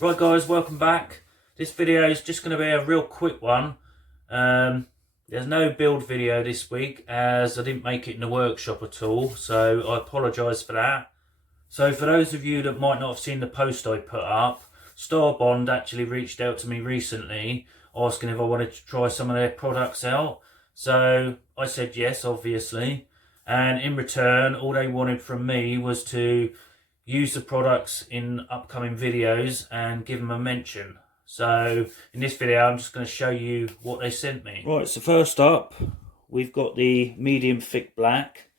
Right guys, welcome back. This video is just going to be a real quick one. There's no build video this week as I didn't make it in the workshop at all, so I apologise for that. So for those of you that might not have seen the post I put up, Starbond actually reached out to me recently asking if I wanted to try some of their products out. So I said yes, obviously, and in return all they wanted from me was to use the products in upcoming videos and give them a mention. So in this video I'm just going to show you what they sent me. Right, so first up we've got the medium thick black.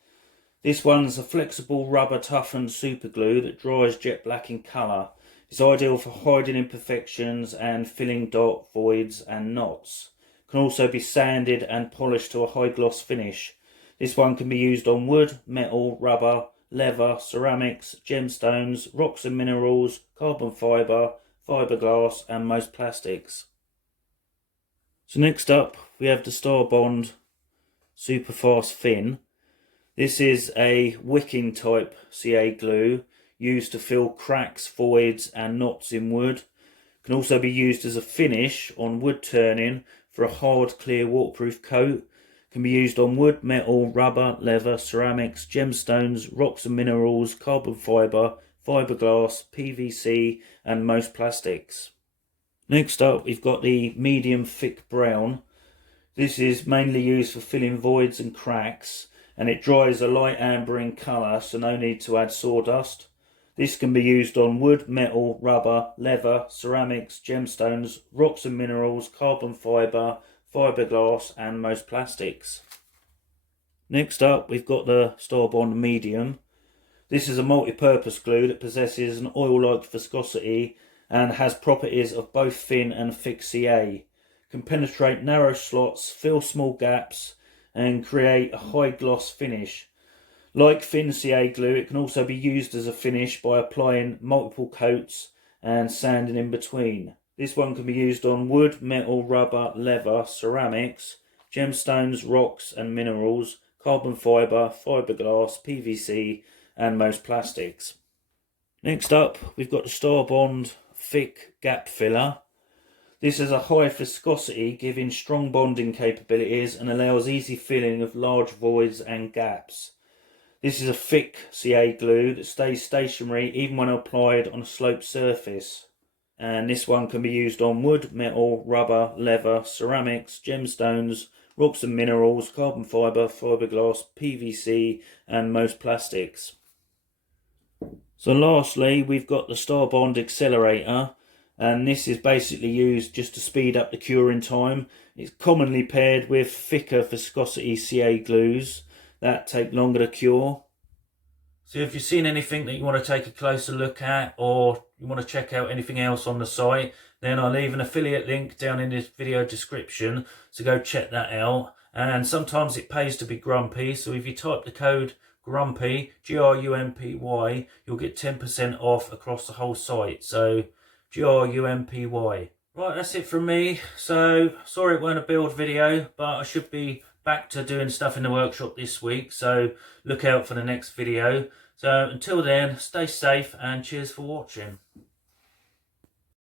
This one's a flexible rubber toughened super glue that dries jet black in colour. It's ideal for hiding imperfections and filling dark voids and knots. Can also be sanded and polished to a high gloss finish. This one can be used on wood, metal, rubber, leather, ceramics, gemstones, rocks and minerals, carbon fibre, fiberglass and most plastics. So next up we have the Starbond Super Fast Fin. This is a wicking type Ca glue used to fill cracks, voids and knots in wood. Can also be used as a finish on wood turning for a hard, clear, waterproof coat. Can be used on wood, metal, rubber, leather, ceramics, gemstones, rocks and minerals, carbon fibre, fiberglass, PVC and most plastics. Next up we've got the medium thick brown. This is mainly used for filling voids and cracks, and it dries a light amber in colour, so no need to add sawdust. This can be used on wood, metal, rubber, leather, ceramics, gemstones, rocks and minerals, carbon fibre, fiberglass and most plastics. Next up we've got the Starbond medium. This is a multi-purpose glue that possesses an oil-like viscosity and has properties of both thin and thick Ca. Can penetrate narrow slots, fill small gaps and create a high gloss finish. Like thin Ca glue, it can also be used as a finish by applying multiple coats and sanding in between. This one can be used on wood, metal, rubber, leather, ceramics, gemstones, rocks and minerals, carbon fibre, fiberglass, PVC and most plastics. Next up we've got the Starbond Thick Gap Filler. This is a high viscosity giving strong bonding capabilities and allows easy filling of large voids and gaps. This is a thick Ca glue that stays stationary even when applied on a sloped surface. And this one can be used on wood, metal, rubber, leather, ceramics, gemstones, rocks and minerals, carbon fibre, fiberglass, PVC and most plastics. So lastly we've got the Starbond Accelerator, and this is basically used just to speed up the curing time. It's commonly paired with thicker viscosity Ca glues that take longer to cure. So if you've seen anything that you want to take a closer look at, or you want to check out anything else on the site, then I'll leave an affiliate link down in this video description, so go check that out. And sometimes it pays to be grumpy, so if you type the code GRUMPY, GRUMPY, you'll get 10% off across the whole site. So GRUMPY. Right, that's it from me. So sorry it weren't a build video, but I should be back to doing stuff in the workshop this week, so look out for the next video. So until then, stay safe and cheers for watching.